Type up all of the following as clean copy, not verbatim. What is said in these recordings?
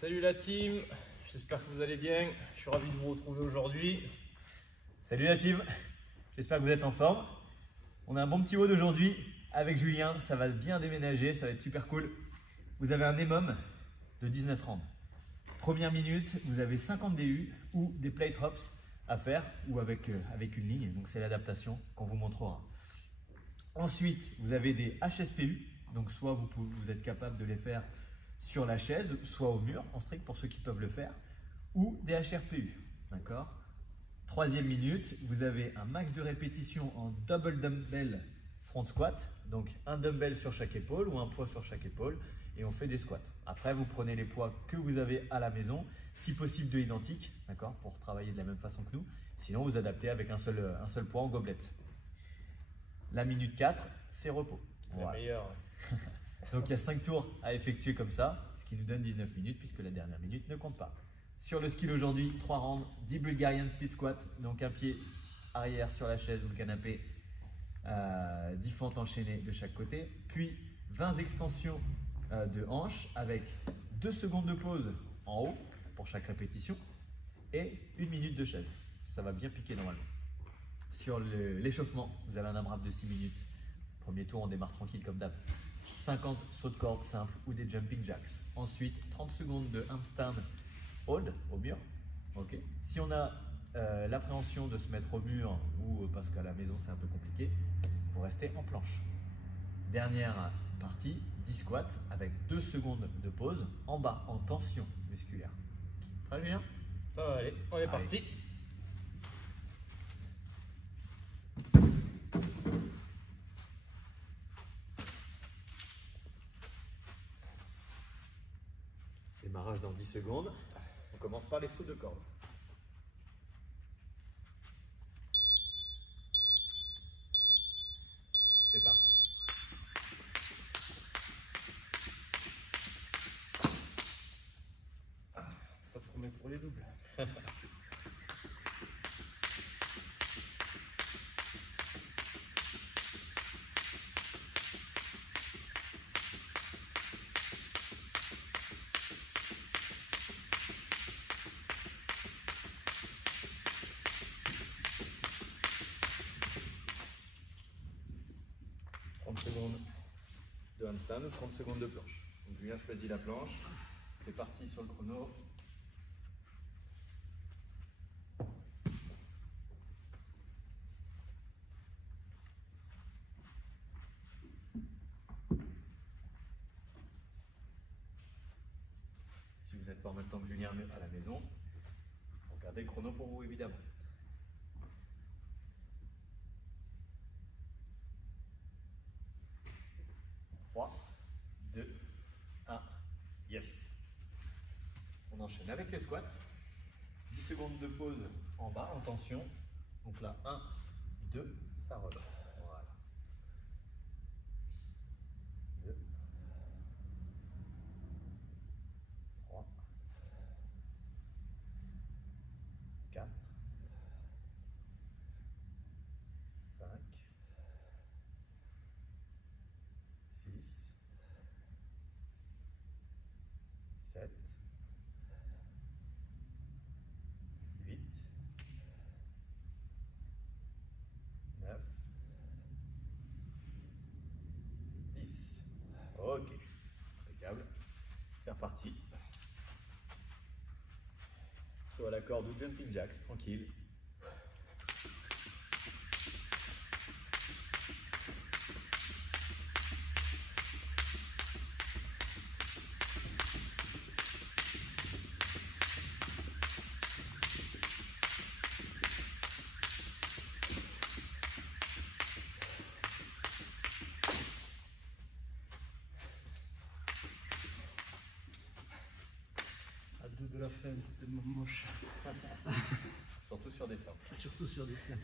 Salut la team, j'espère que vous allez bien, je suis ravi de vous retrouver aujourd'hui. Salut la team, j'espère que vous êtes en forme. On a un bon petit WOD aujourd'hui avec Julien, ça va bien déménager, ça va être super cool. Vous avez un EMOM de 19 rounds. Première minute, vous avez 50 DU ou des plate hops à faire ou avec une ligne, donc c'est l'adaptation qu'on vous montrera. Ensuite, vous avez des HSPU, donc soit vous êtes capable de les faire sur la chaise, soit au mur, en strict pour ceux qui peuvent le faire, ou des HRPU, d'accord? Troisième minute, vous avez un max de répétition en double dumbbell front squat, donc un dumbbell sur chaque épaule ou un poids sur chaque épaule, et on fait des squats. Après, vous prenez les poids que vous avez à la maison, si possible deux identiques, d'accord, pour travailler de la même façon que nous. Sinon, vous adaptez avec un seul poids en gobelet. La minute 4, c'est repos. La meilleure. Donc il y a 5 tours à effectuer comme ça, ce qui nous donne 19 minutes puisque la dernière minute ne compte pas. Sur le skill aujourd'hui, 3 rounds, 10 Bulgarian split squat, donc un pied arrière sur la chaise ou le canapé, 10 fentes enchaînées de chaque côté, puis 20 extensions de hanches avec 2 secondes de pause en haut pour chaque répétition et 1 minute de chaise. Ça va bien piquer normalement. Sur l'échauffement, vous avez un AMRAP de 6 minutes. Premier tour, on démarre tranquille comme d'hab. 50 sauts de corde simples ou des jumping jacks. Ensuite, 30 secondes de handstand hold au mur. Okay. Si on a l'appréhension de se mettre au mur ou parce qu'à la maison c'est un peu compliqué, vous restez en planche. Dernière partie, 10 squats avec 2 secondes de pause en bas, en tension musculaire. Prêt, Julien? Ça va aller, on est parti. Démarrage dans 10 secondes. On commence par les sauts de corde. C'est parti. Ça promet pour les doubles. Secondes de handstand ou 30 secondes de planche. Donc Julien choisit la planche. C'est parti sur le chrono. Si vous n'êtes pas en même temps que Julien à la maison, regardez le chrono pour vous évidemment. 3, 2, 1, yes. On enchaîne avec les squats. 10 secondes de pause en bas, en tension. Donc là, 1, 2, ça remonte. Voilà. 2, 3, 4, 5, 6, 7, 8, 9, 10. Ok, impeccable. C'est reparti. Soit à la corde ou jumping jacks, tranquille. De la fin, c'est tellement moche. Surtout sur des simples. Surtout sur des simples.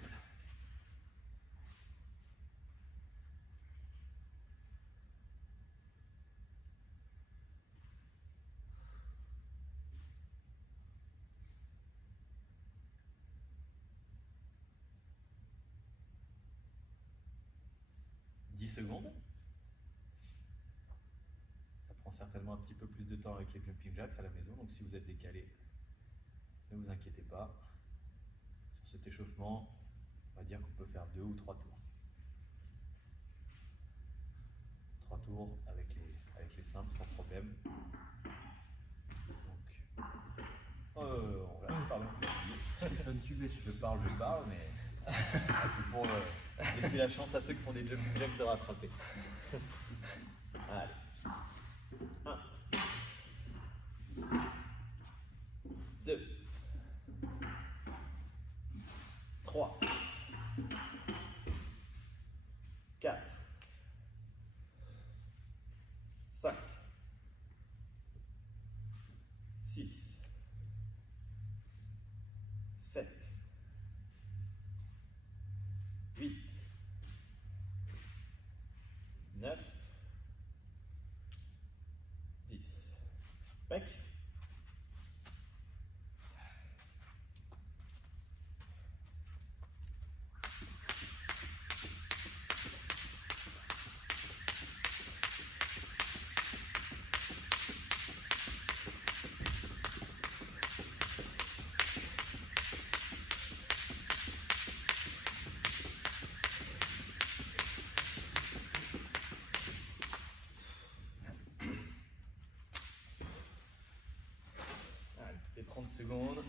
Secondes. Ça prend certainement un petit peu plus de temps avec les jumping free jacks à la maison, donc si vous êtes décalé, ne vous inquiétez pas. Sur cet échauffement, on va dire qu'on peut faire 2 ou 3 tours. 3 tours avec les simples sans problème. Donc, pardon, je parle, mais c'est pour laisser la chance à ceux qui font des jumping jacks de rattraper. Allez. 1, 2, 3, 4, 5, 6, 7, 8, 9, 10. Bec. Allez, 30 secondes.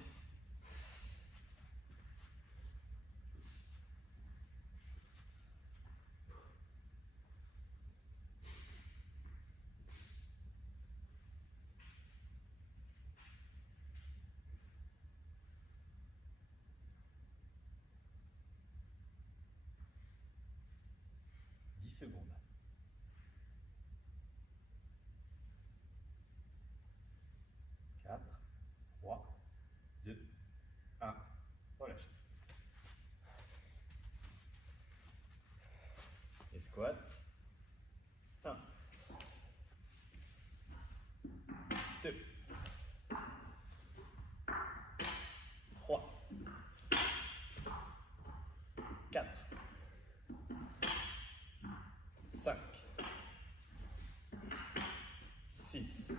Secondes. 4, 3, 2, 1, relâchez. Et squat. 1, 2, 3, 4, 5, 6,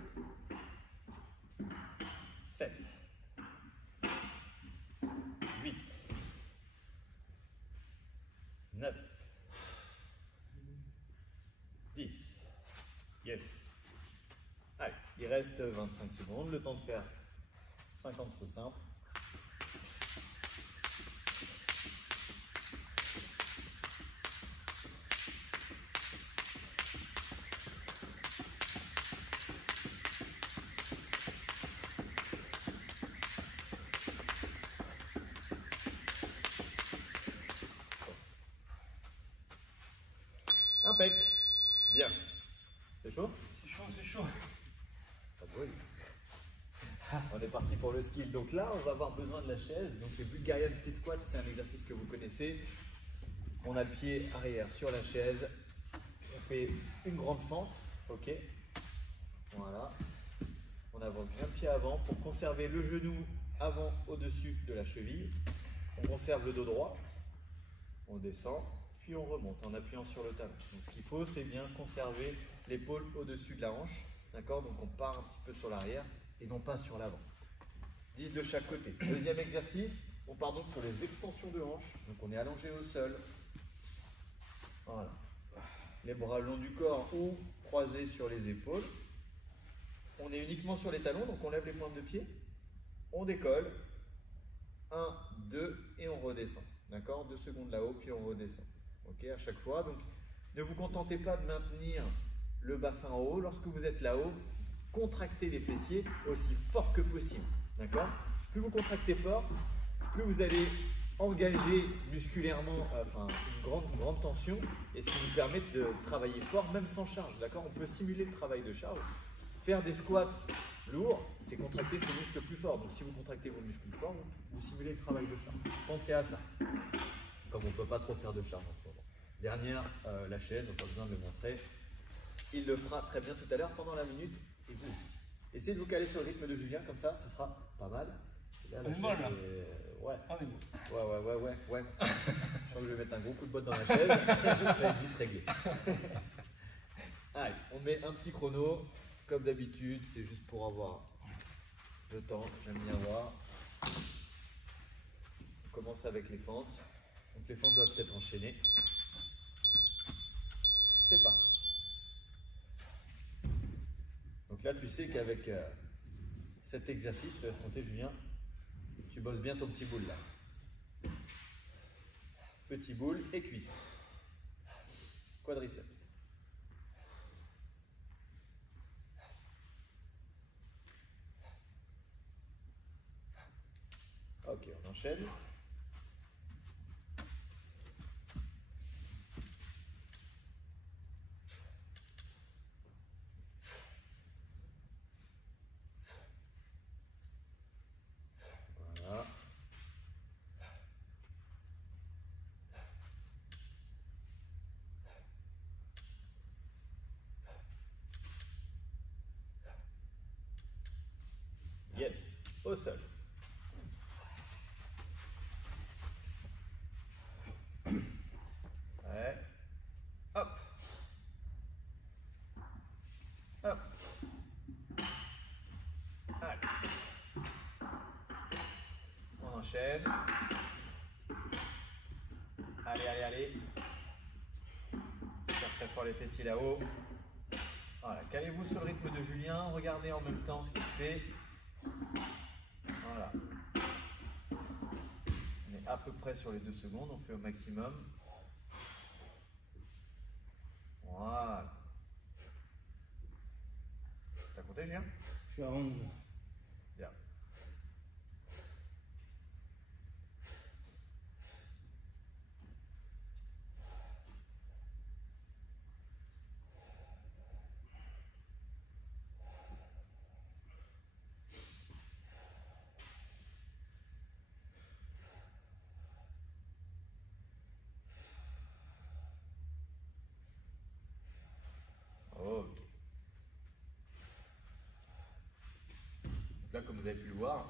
7, 8, 9, 10. Yes. Allez, il reste 25 secondes, le temps de faire 50 sauts simples. Impec. Bien. C'est chaud? C'est chaud, c'est chaud. Ça brûle. On est parti pour le skill. Donc là, on va avoir besoin de la chaise. Donc le Bulgarian Split Squat, c'est un exercice que vous connaissez. On a le pied arrière sur la chaise. On fait une grande fente. Ok. Voilà. On avance bien le pied avant pour conserver le genou avant au-dessus de la cheville. On conserve le dos droit. On descend. Puis on remonte en appuyant sur le talon. Donc ce qu'il faut, c'est bien conserver l'épaule au-dessus de la hanche. D'accord? Donc on part un petit peu sur l'arrière et non pas sur l'avant. 10 de chaque côté. Deuxième exercice, on part donc sur les extensions de hanche. Donc on est allongé au sol. Voilà. Les bras le long du corps ou croisés sur les épaules. On est uniquement sur les talons, donc on lève les pointes de pied. On décolle. 1, 2 et on redescend. D'accord? 2 secondes là-haut, puis on redescend. Ok, à chaque fois. Donc, ne vous contentez pas de maintenir le bassin en haut. Lorsque vous êtes là-haut, contractez les fessiers aussi fort que possible. D'accord? Plus vous contractez fort, plus vous allez engager musculairement une grande tension, et ce qui vous permet de travailler fort même sans charge. D'accord? On peut simuler le travail de charge. Faire des squats lourds, c'est contracter ses muscles plus fort. Donc si vous contractez vos muscles plus fort, vous simulez le travail de charge. Pensez à ça. Comme on ne peut pas trop faire de charge en ce moment. Dernière, la chaise, on n'a pas besoin de le montrer. Il le fera très bien tout à l'heure pendant la minute. Et vous aussi. Essayez de vous caler sur le rythme de Julien, comme ça sera pas mal. Là, la chaise est... Ouais. Ah, mais bon. Ouais. Je crois que je vais mettre un gros coup de botte dans la chaise. Ça va être vite réglé. Allez, on met un petit chrono. comme d'habitude, c'est juste pour avoir le temps, j'aime bien voir. On commence avec les fentes. Donc les fentes doivent être enchaînées. C'est parti. Donc là, tu sais qu'avec cet exercice, je te laisse compter Julien, tu bosses bien ton petit boule là. Petit boule et cuisse. Quadriceps. Ok, on enchaîne. Voilà. Yes, au sol. Ouais. Hop. Hop. Allez. On enchaîne. Allez, allez, allez. Serre très fort les fessiers là-haut. Voilà, calez-vous sur le rythme de Julien. Regardez en même temps ce qu'il fait. Voilà. On est à peu près sur les 2 secondes. On fait au maximum. Voilà. T'as compté, Julien? Je suis à 11. Bien. Ok. Donc là, comme vous avez pu le voir,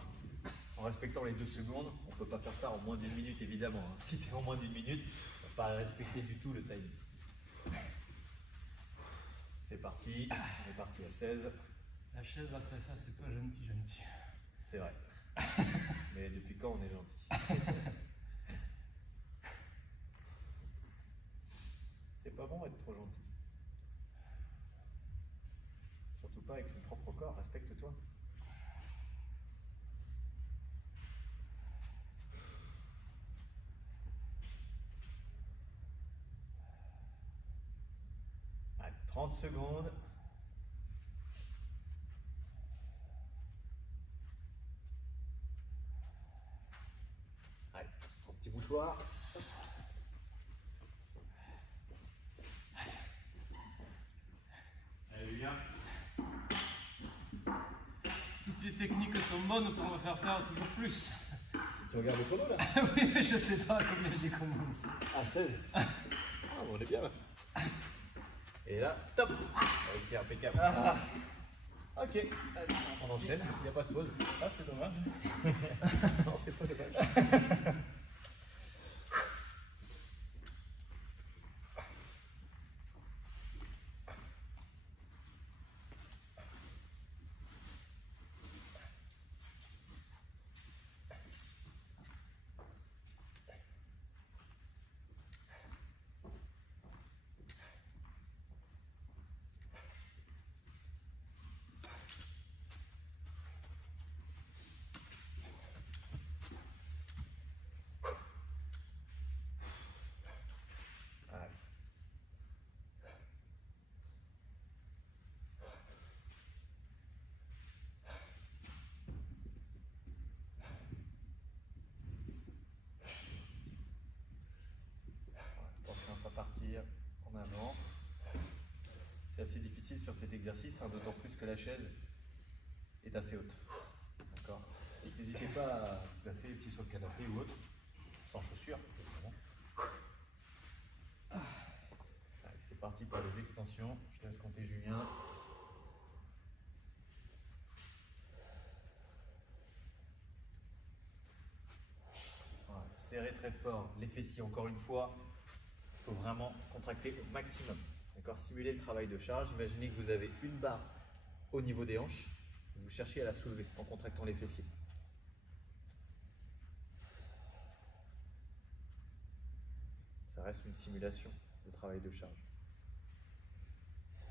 en respectant les 2 secondes, on ne peut pas faire ça en moins d'1 minute évidemment. Hein. Si tu es en moins d'1 minute, on ne va pas respecter du tout le timing. C'est parti, on est parti à 16. La chaise après ça, c'est pas gentil, gentil. C'est vrai. Mais depuis quand on est gentil? C'est pas bon d'être trop gentil. Surtout pas avec son propre corps, respecte-toi. Allez, 30 secondes. Allez, un petit bouchoir. Allez, Julien. Toutes les techniques sont bonnes pour me faire toujours plus. Tu regardes le chrono là? Oui, mais je sais pas combien j'ai commencé. À 16. Ah, bon, on est bien là. Et là, top. Ok, impeccable. Ah. Ok, allez, On enchaîne, il n'y a pas de pause. ah, c'est dommage. Non, c'est pas dommage. Attention à ne pas partir en avant. C'est assez difficile sur cet exercice, hein, d'autant plus que la chaise est assez haute. D'accord. N'hésitez pas à placer les pieds sur le canapé ou autre, sans chaussures, évidemment. Allez, c'est parti pour les extensions. Je te laisse compter Julien. Voilà. Serrez très fort les fessiers, encore une fois. Il faut vraiment contracter au maximum. D'accord, simuler le travail de charge. Imaginez que vous avez une barre au niveau des hanches. Vous cherchez à la soulever en contractant les fessiers. Ça reste une simulation de travail de charge.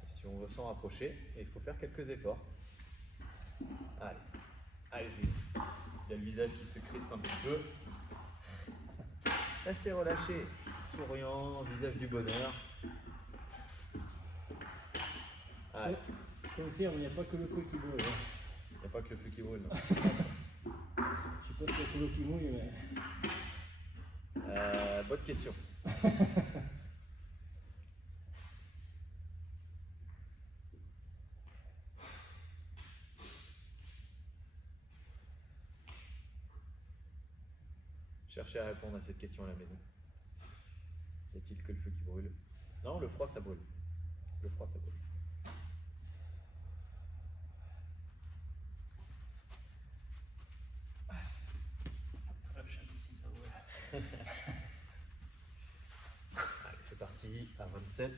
Et si on veut s'en rapprocher, il faut faire quelques efforts. Allez, allez Julie. Il y a le visage qui se crispe un petit peu. Restez relâché, souriant, visage du bonheur. Allez. Je confirme, il n'y a pas que le feu qui brûle. Il n'y a pas que le feu qui brûle. Non. Je sais pas si c'est le qui mouille, mais. Bonne question. Cherchez à répondre à cette question à la maison. Y a-t-il que le feu qui brûle? Non, le froid ça brûle. Le froid ça brûle. Allez, c'est parti, à 27.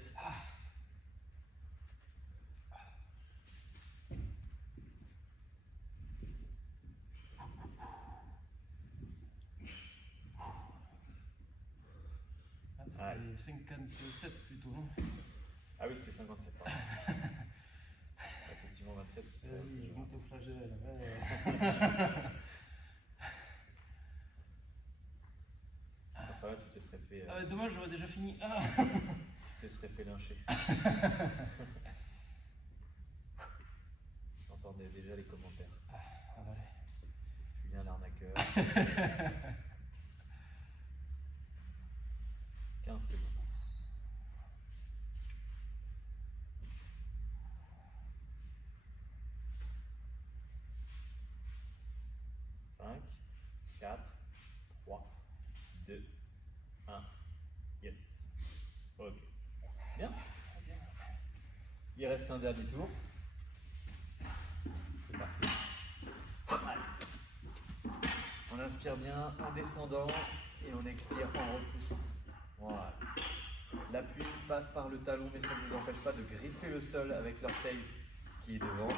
C'était 57 plutôt, non? Ah oui, c'était 57, pardon. Effectivement, 27, c'est ça. Vas-y, je monte au flagelle. Ouais. Enfin là, tu te serais fait... Dommage, j'aurais déjà fini. Ah. Tu te serais fait lyncher. J'entendais déjà les commentaires. Ah, ouais. Julien l'arnaqueur. 15 secondes. Cinq, 4, 3, 2, 1. Yes. Ok. Bien. Il reste un dernier tour. C'est parti. Allez. On inspire bien en descendant et on expire en repoussant. Voilà. L'appui passe par le talon, mais ça ne vous empêche pas de griffer le sol avec l'orteil qui est devant.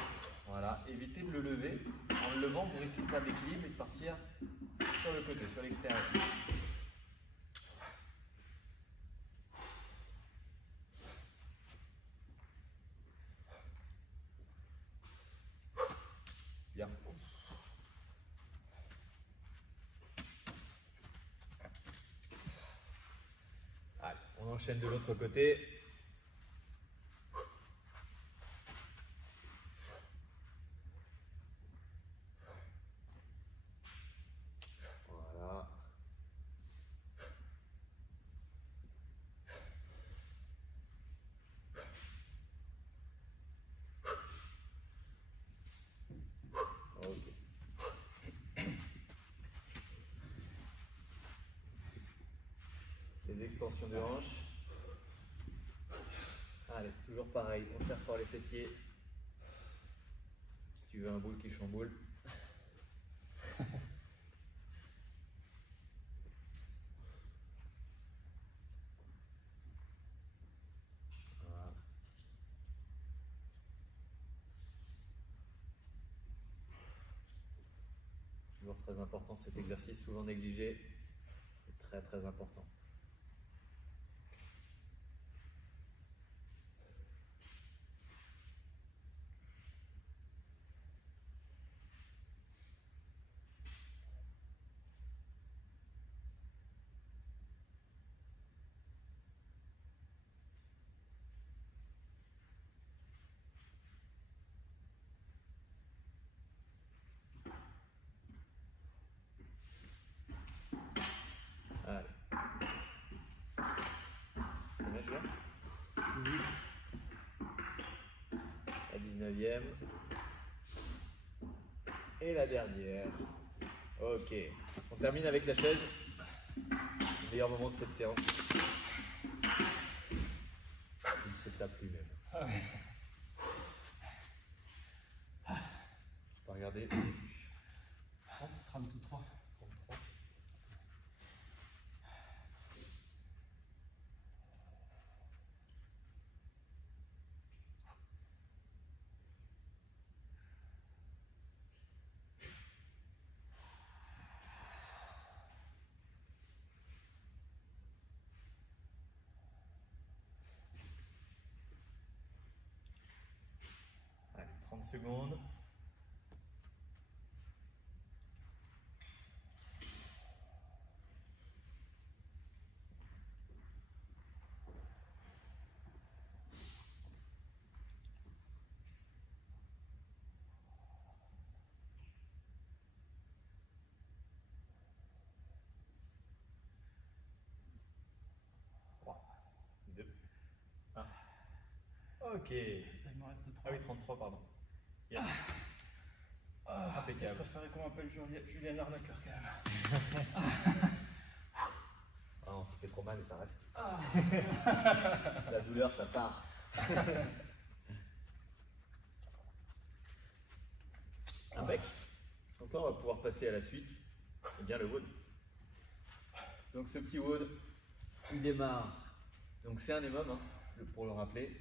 Voilà. Évitez de le lever. En le levant, vous risquez de perdre l'équilibre et de partir sur le côté, sur l'extérieur. Bien. Allez, on enchaîne de l'autre côté. Voilà. Ok. Les extensions de hanches. Allez, toujours pareil, on serre fort les fessiers. Si tu veux un boule qui chamboule. Voilà. Toujours très important cet exercice, souvent négligé. C'est très très important. Allez. Combien je viens? 18. La 19e. Et la dernière. Ok. On termine avec la chaise. Le meilleur moment de cette séance. Il se tape lui-même. Ah ouais. Je peux regarder. 30, 33. 33. secondes. Ok. Il me reste 3. Ah oui, 33, pardon. Yes. Impeccable. Je préférais qu'on m'appelle Julien Arnaqueur quand même. Ah non, ça fait trop mal et ça reste. La douleur, ça part. Impec. Donc là, on va pouvoir passer à la suite. Et bien le wood. Donc ce petit wood, il démarre. Donc c'est un EMOM, hein, pour le rappeler.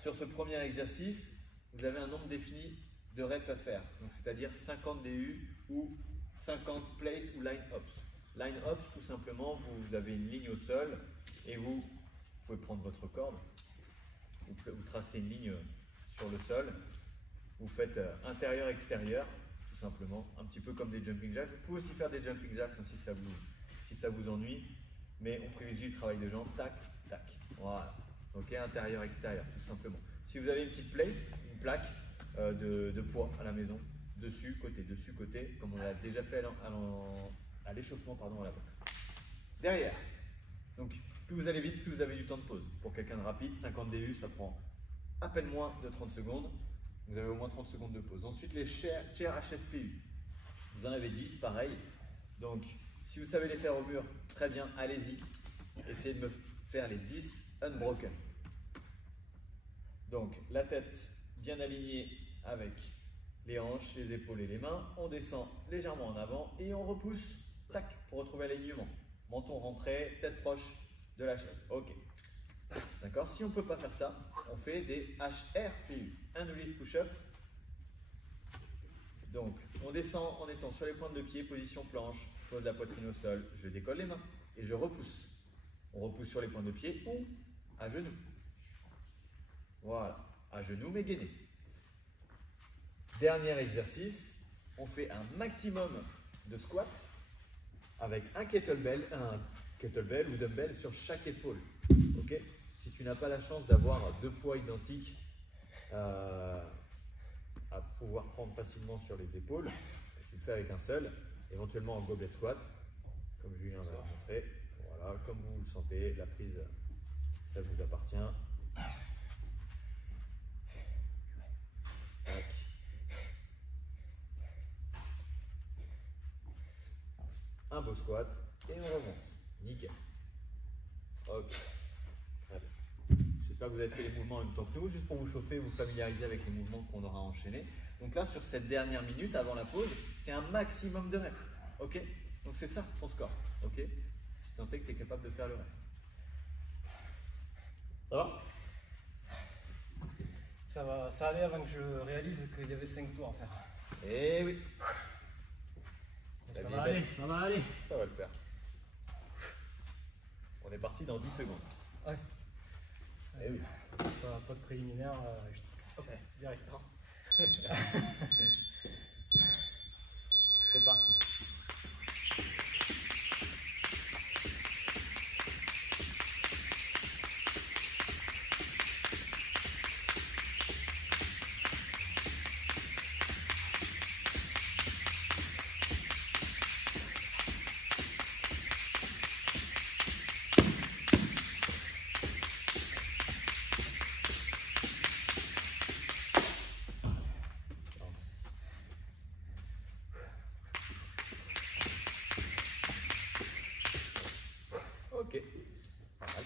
Sur ce premier exercice, vous avez un nombre défini de reps à faire. C'est-à-dire 50 DU ou 50 plates ou line hops. Line hops, tout simplement, vous avez une ligne au sol et vous pouvez prendre votre corde, vous tracez une ligne sur le sol, vous faites intérieur-extérieur, tout simplement, un petit peu comme des jumping jacks. Vous pouvez aussi faire des jumping jacks hein, si ça vous ennuie, mais on privilégie le travail de jambes, tac, tac, voilà. Ok, intérieur-extérieur, tout simplement. Si vous avez une petite plate, une plaque de poids à la maison, dessus, côté, comme on l'a déjà fait à l'échauffement, pardon, à la boxe. Derrière, donc plus vous allez vite, plus vous avez du temps de pause. Pour quelqu'un de rapide, 50 DU, ça prend à peine moins de 30 secondes. Vous avez au moins 30 secondes de pause. Ensuite, les chair HSPU. Vous en avez 10, pareil. Donc, si vous savez les faire au mur, très bien, allez-y. Essayez de me faire les 10 unbroken. Donc, la tête bien alignée avec les hanches, les épaules et les mains. On descend légèrement en avant et on repousse, tac, pour retrouver l'alignement. Menton rentré, tête proche de la chaise. Ok. D'accord? Si on ne peut pas faire ça, on fait des HRPU, un release push-up. Donc, on descend en étant sur les pointes de pied, position planche, je pose la poitrine au sol, je décolle les mains et je repousse. On repousse sur les pointes de pied ou à genoux. Voilà, à genoux mais gainé. Dernier exercice, on fait un maximum de squats avec un kettlebell ou dumbbell sur chaque épaule. Ok? Si tu n'as pas la chance d'avoir deux poids identiques à pouvoir prendre facilement sur les épaules, tu le fais avec un seul, éventuellement en goblet squat, comme Julien l'a montré. Voilà, comme vous le sentez, la prise, ça vous appartient. Tac. Un beau squat et on remonte. Nickel. Ok. Très bien. J'espère que vous avez fait les mouvements en même temps que nous, juste pour vous chauffer, vous familiariser avec les mouvements qu'on aura enchaînés. Donc là, sur cette dernière minute avant la pause, c'est un maximum de reps. Ok? Donc c'est ça ton score. Ok? Si tant est que tu es capable de faire le reste. Ça va? Ça allait avant que je réalise qu'il y avait 5 tours à faire. Eh oui. Ça va aller, ça va aller. Ça va le faire. On est parti dans 10 secondes. Ouais. Eh oui. Pas de préliminaire, hop, direct. C'est parti. Ok. Pas mal.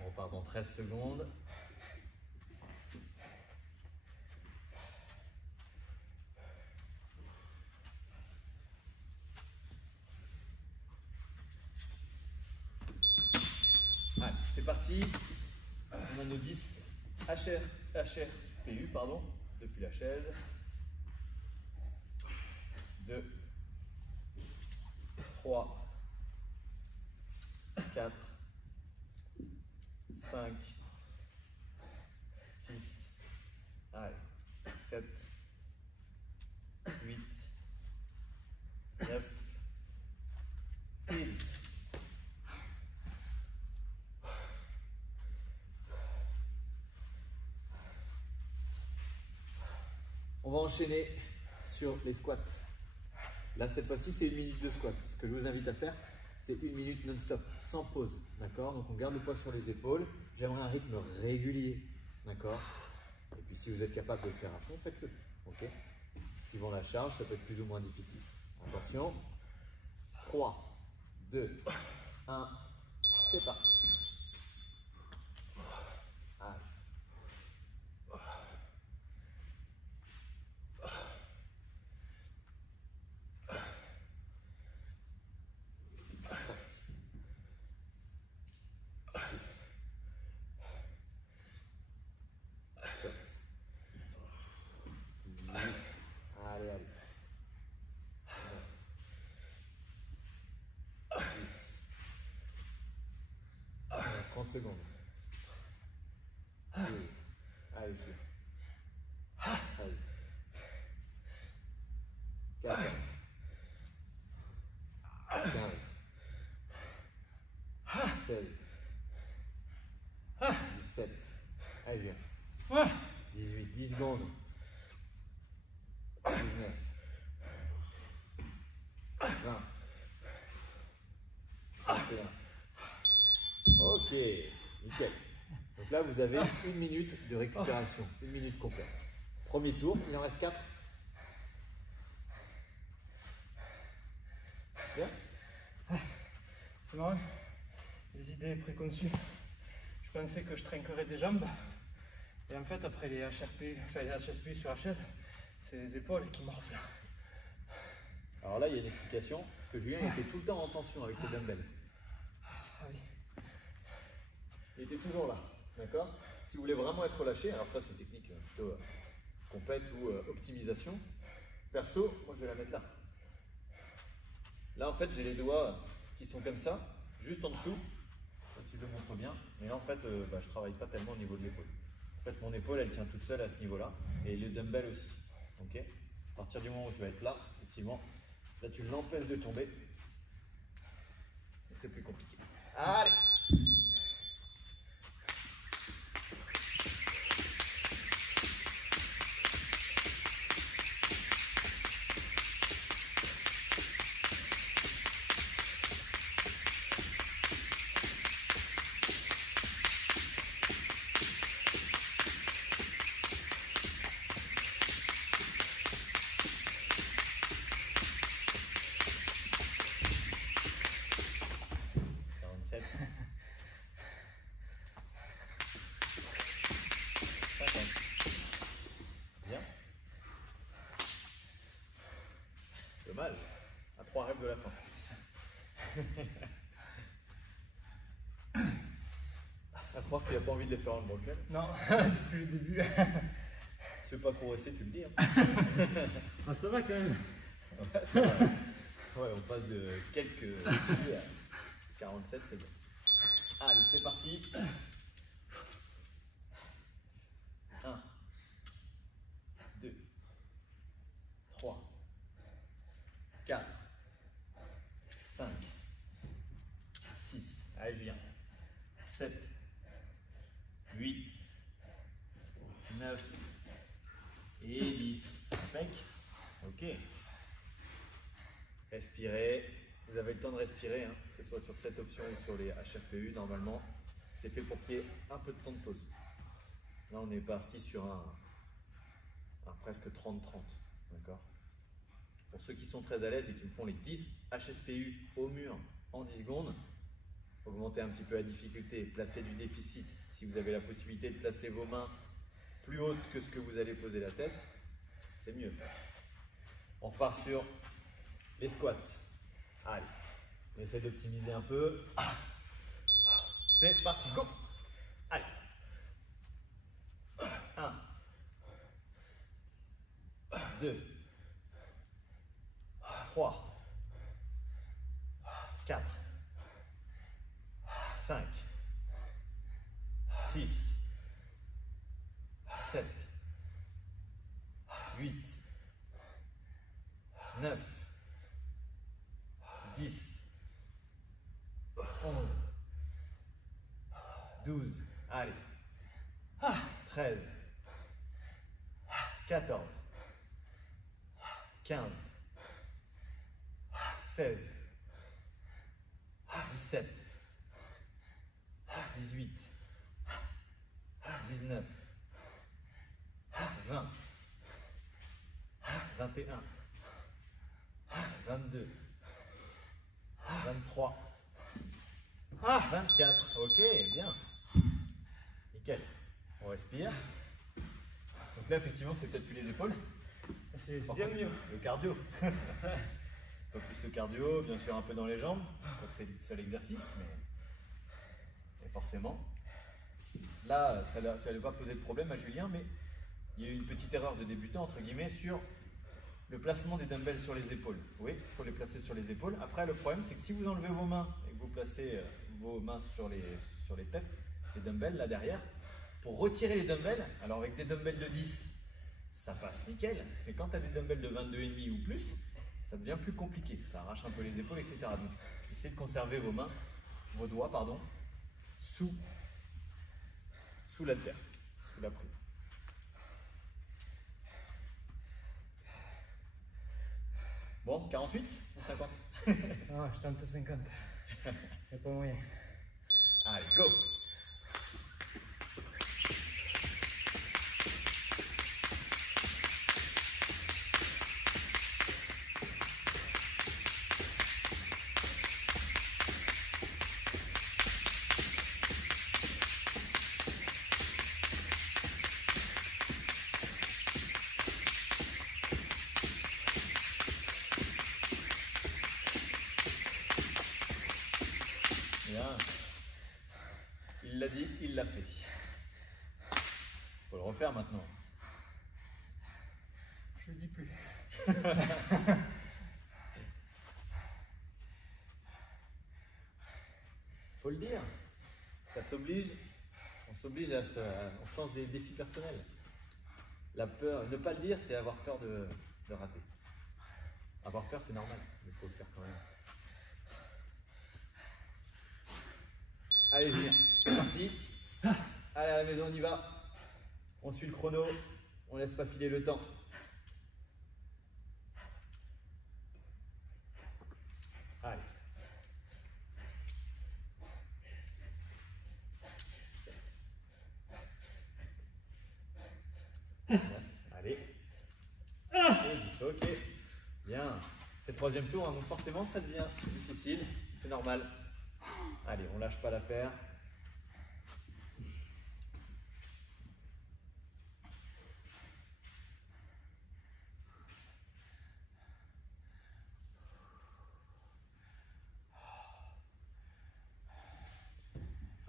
On repart dans 13 secondes. Allez, c'est parti. On a nos 10 HRPU, pardon, depuis la chaise. 2, 3, 4, 5, 6, allez, 7, 8, 9 et 10. On va enchaîner sur les squats. Là, cette fois-ci, c'est 1 minute de squat. Ce que je vous invite à faire, c'est 1 minute non-stop, sans pause. D'accord? Donc, on garde le poids sur les épaules. J'aimerais un rythme régulier. D'accord? Et puis, si vous êtes capable de le faire à fond, faites-le. Ok? Suivant la charge, ça peut être plus ou moins difficile. Attention. 3, 2, 1. C'est parti. Allez. 30 secondes. 12. Allez, je suis. 13. 14. 15. 16. 17. Allez, je viens. 18. 10 secondes. 19. 20. 21. Ok, nickel. Donc là, vous avez 1 minute de récupération, 1 minute complète. Premier tour, il en reste 4. Bien. C'est marrant, les idées préconçues. Je pensais que je trinquerais des jambes. Et en fait, après les HRP, enfin les HSP sur HS, c'est les épaules qui morflent. Alors là, il y a une explication, parce que Julien était tout le temps en tension avec ses dumbbells. Ah oui. Il était toujours là, d'accord? Si vous voulez vraiment être relâché, alors ça c'est technique plutôt complète ou optimisation. Perso, moi je vais la mettre là. Là en fait j'ai les doigts qui sont comme ça, juste en dessous. Je sais pas si je le montre bien, mais là en fait je travaille pas tellement au niveau de l'épaule. En fait mon épaule elle tient toute seule à ce niveau-là, et le dumbbell aussi. Ok? À partir du moment où tu vas être là, effectivement, là tu l'empêches de tomber. C'est plus compliqué. Allez! Bien. Dommage. À 3 rêves de la fin. À croire qu'il n'a pas envie de les faire en broken. Non, depuis le début. Tu veux pas progresser, tu le dis. Hein. Ah, ça va quand même. Ouais, ça va. Ouais, on passe de quelques à 47, c'est bien. Allez, c'est parti. 1, 2, 3, 4, 5, 6, allez Julien, 7, 8, 9 et 10. Impec. Ok. Respirez. Vous avez le temps de respirer, hein, que ce soit sur cette option ou sur les HRPU. Normalement, c'est fait pour qu'il y ait un peu de temps de pause. Là, on est parti sur un presque 30-30. D'accord? Pour ceux qui sont très à l'aise et qui me font les 10 HSPU au mur en 10 secondes, augmentez un petit peu la difficulté, placez du déficit. Si vous avez la possibilité de placer vos mains plus hautes que ce que vous allez poser la tête, c'est mieux. On repart sur les squats. Allez, on essaie d'optimiser un peu. C'est parti, go! Allez. 1, 2, 3, 4, 5, 6, 7, 8, 9, 10, 11, 12, allez, 13, 14, 15, 16, 17, 18, 19, 20, 21, 22, 23, 24. Ok, bien. Nickel. On respire. Donc là, effectivement, c'est peut-être plus les épaules. C'est bien mieux. Le cardio. Un peu plus le cardio, bien sûr un peu dans les jambes. Donc c'est le seul exercice, mais forcément. Là, ça n'allait pas poser de problème à Julien, mais il y a eu une petite erreur de débutant, entre guillemets, sur le placement des dumbbells sur les épaules. Oui, il faut les placer sur les épaules. Après, le problème, c'est que si vous enlevez vos mains et que vous placez vos mains sur les têtes, les dumbbells, là derrière, pour retirer les dumbbells, alors avec des dumbbells de 10, ça passe nickel, mais quand tu as des dumbbells de 22,5 ou plus, ça devient plus compliqué, ça arrache un peu les épaules, etc. Donc, essayez de conserver vos doigts, sous la terre, sous la prise. Bon, 48 ou 50? Ah, je tente 50. Il n'y a pas moyen. Allez, go! Bien. Il l'a dit, il l'a fait. Faut le refaire maintenant. Je le dis plus. Faut le dire. Ça s'oblige. On s'oblige au sens des défis personnels. La peur, ne pas le dire, c'est avoir peur de rater. Avoir peur, c'est normal, mais il faut le faire quand même. Allez, Julien, c'est parti. Allez, à la maison, on y va. On suit le chrono. On laisse pas filer le temps. Allez. 9, allez. Et 10, ok. Bien. C'est le troisième tour, hein, donc forcément ça devient difficile. C'est normal. Allez, on lâche pas l'affaire.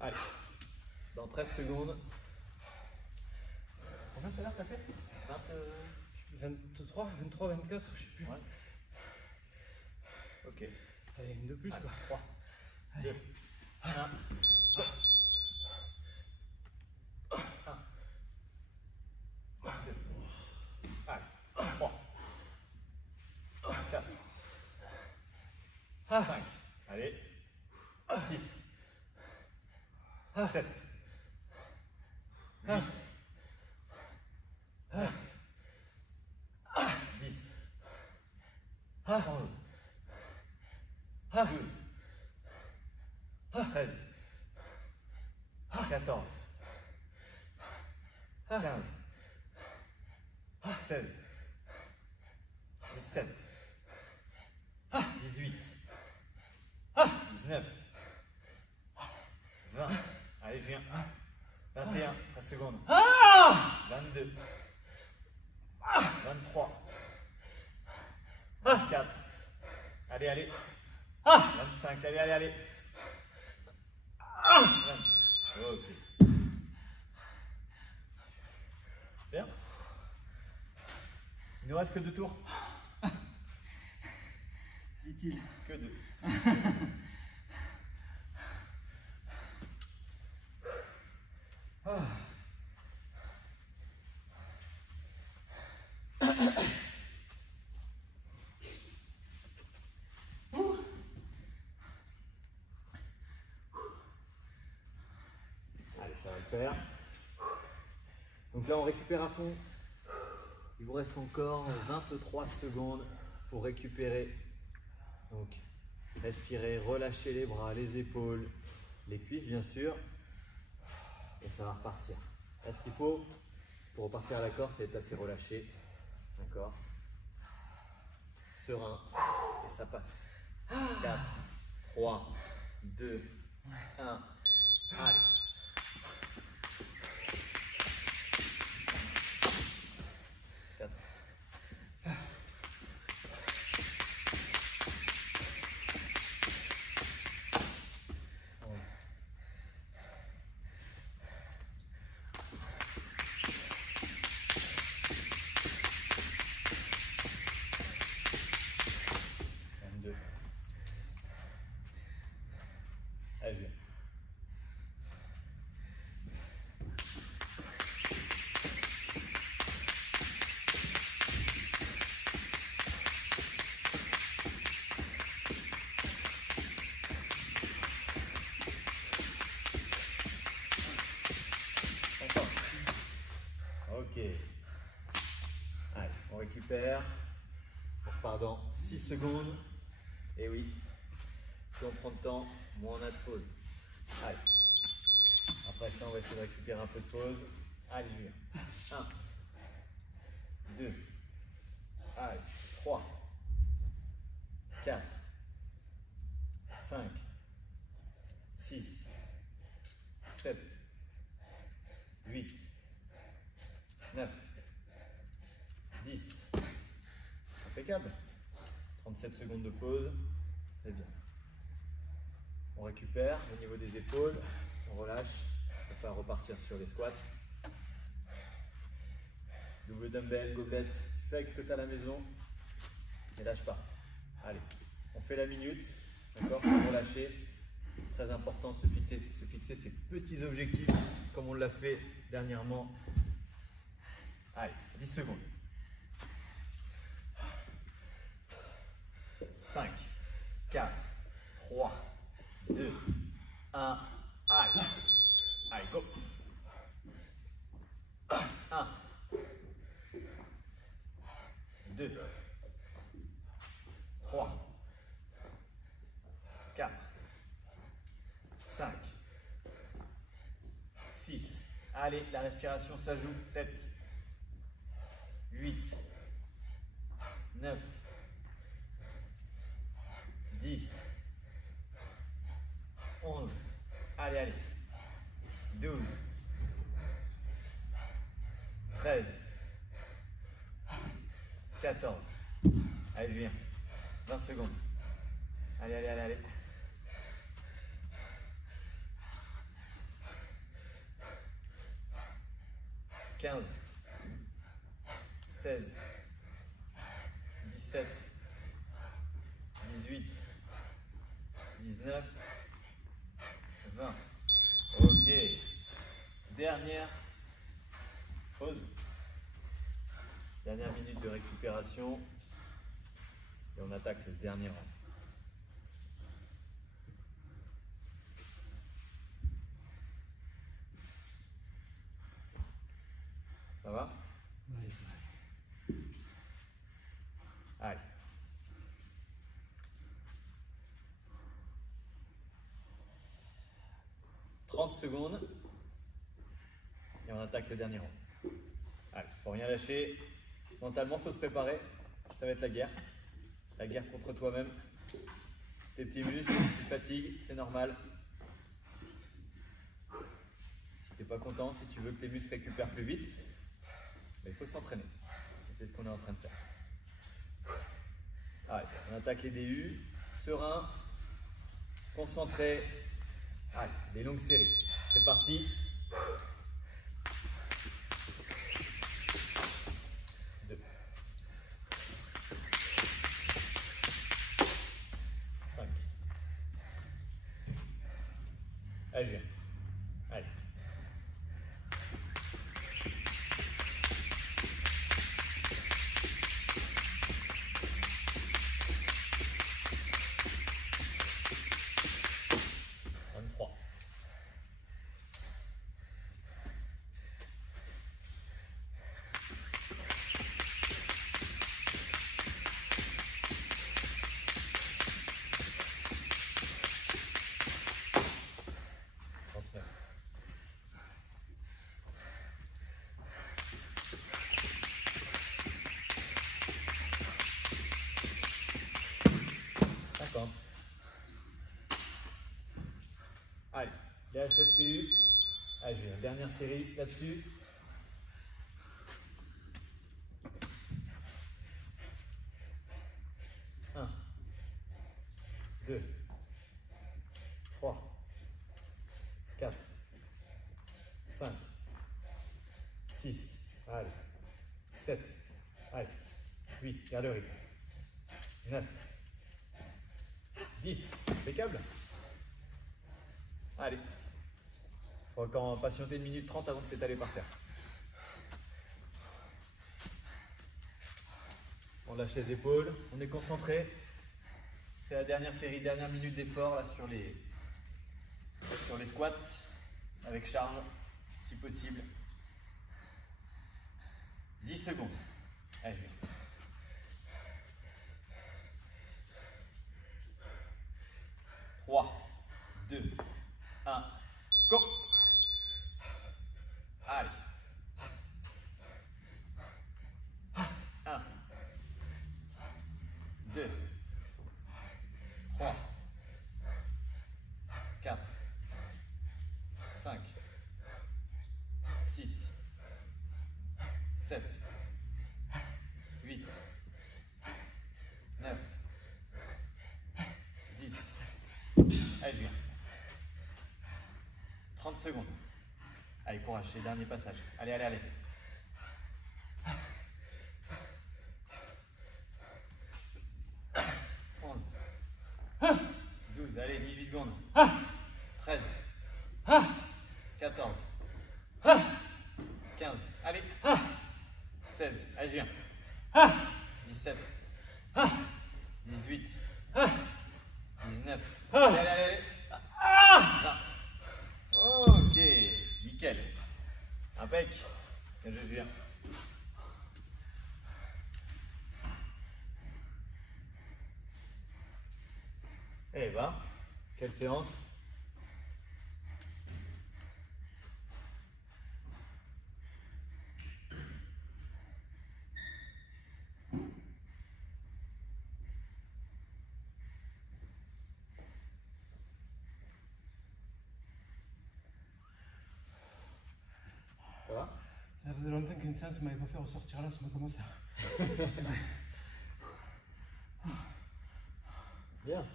Allez, dans 13 secondes. Combien tout à l'heure t'as fait 23, 23, 24, je sais plus. Ouais. Ok. Allez, une de plus. Allez, Quoi. 3, Allez. 2, 1, 1, 2, allez, 3, 4, 5, allez, 6, 7, 8, 9, 10, 11, 12, 13, 14, 15, 16, 17, 18, 19, 20, allez je viens, 21, 13 secondes, 22, 23, 24, allez, allez, 25, allez, allez, allez, 26, ok. Bien. Il nous reste que 2 tours. Dit-il. Que 2. ça va le faire. Donc là, on récupère à fond. Il vous reste encore 23 secondes pour récupérer. Donc, respirez, relâchez les bras, les épaules, les cuisses bien sûr. Et ça va repartir. Là, ce qu'il faut pour repartir à la corde, c'est être assez relâché. D'accord? Serein. Et ça passe. 4, 3, 2, 1. Allez. 4. 22. Allez. Encore. Ok. Allez, on récupère. On repart dans 6 secondes. Et oui, plus on prend de temps, moins on a de pause. Allez. Après ça, on va essayer de récupérer un peu de pause. Allez, Julien. 1, 2, allez, 3, 4, 5, 6, 7, 8, 9, 10. Impeccable. 37 secondes de pause, c'est bien. On récupère au niveau des épaules, on relâche, on va faire repartir sur les squats. Double dumbbell, gobelet, tu fais avec ce que tu as à la maison, et lâche pas. Allez, on fait la minute, d'accord, sans relâcher. Très important de se fixer ces petits objectifs, comme on l'a fait dernièrement. Allez, 10 secondes. 5, 4, 3, 2, 1, allez, allez, go. 1, 2, 3, 4, 5, 6, allez, la respiration s'ajoute, 7, 8, 9, 10, 11, allez, allez, 12, 13, 14, allez Julien, 20 secondes, allez, allez, allez, allez, 15, 16, 17, 18, 19, 20. Ok. Dernière pause. Dernière minute de récupération. Et on attaque le dernier rang. Ça va? Allez. 30 secondes et on attaque le dernier rang. Allez, faut rien lâcher. Mentalement, faut se préparer. Ça va être la guerre. La guerre contre toi-même. Tes petits muscles, tu fatigues, c'est normal. Si tu n'es pas content, si tu veux que tes muscles récupèrent plus vite, ben, il faut s'entraîner. C'est ce qu'on est en train de faire. Allez, on attaque les DU. Serein, concentré. Allez, des longues séries. C'est parti. 2. 5. Allez, je viens. Allez. 23. Allez, les HSPU. Allez, je vais dernière série là-dessus. Un, 2, 3, 4, 5, 6, allez, 7, allez, 8, garde le rythme, 9, 10, impeccable. Allez, faut encore patienter 1 minute 30 avant de s'étaler par terre. On lâche les épaules, on est concentré. C'est la dernière série, dernière minute d'effort là sur les squats avec charge, si possible. 10 secondes. Allez, je vais. Trois, 2, 1, go! Allez. 1, 2, 3, 4, 5, 6, 7, 8, 9, 10. Allez, je viens. 30 secondes. Allez, courage, c'est le dernier passage. Allez, allez, allez. 11, 12, allez, 18 secondes. 13, 14, 15, allez. 16, allez, je viens. 17, 18, 19, allez, allez, allez. 20. Ok, nickel. Impec. Et je viens. Eh ben, quelle séance. Ça va? Ça faisait longtemps qu'une séance ne m'avait pas fait ressortir là, ça me commence à... Bien.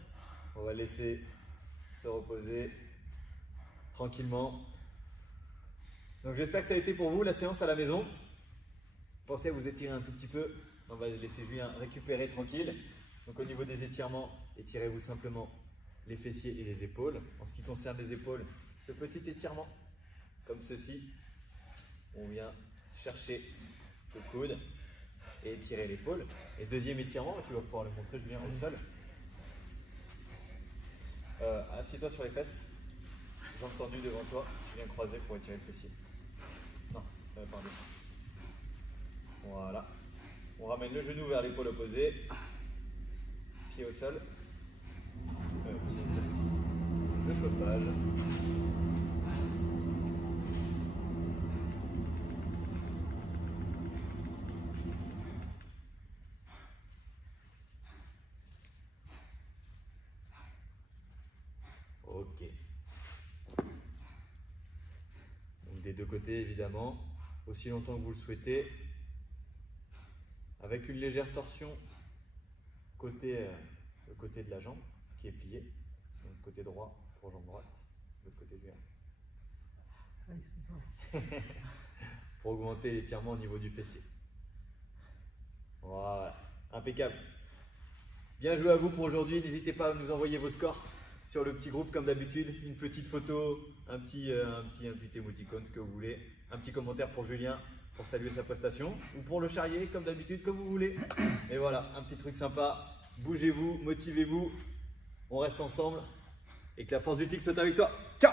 On va laisser se reposer tranquillement. Donc j'espère que ça a été pour vous la séance à la maison. Pensez à vous étirer un tout petit peu. On va laisser Julien récupérer tranquille. Donc au niveau des étirements, étirez-vous simplement les fessiers et les épaules. En ce qui concerne les épaules, ce petit étirement comme ceci. On vient chercher le coude et étirer l'épaule. Et deuxième étirement, tu vas pouvoir le montrer Julien au sol. Assieds-toi sur les fesses, jambes tendues devant toi, tu viens croiser pour étirer le fessier. Non, par-dessus. Voilà. On ramène le genou vers l'épaule opposée, pied au sol. Pied au sol ici. Le chauffage. Ok. Donc des deux côtés évidemment, aussi longtemps que vous le souhaitez, avec une légère torsion côté, le côté de la jambe qui est plié, donc côté droit pour jambe droite, l'autre côté du pour augmenter l'étirement au niveau du fessier. Voilà, impeccable. Bien joué à vous pour aujourd'hui, n'hésitez pas à nous envoyer vos scores sur le petit groupe comme d'habitude, une petite photo, un petit émoticône, ce que vous voulez, un petit commentaire pour Julien pour saluer sa prestation, ou pour le charrier comme d'habitude, comme vous voulez. Et voilà, un petit truc sympa, bougez-vous, motivez-vous, on reste ensemble et que la force du tigre soit avec toi. Ciao!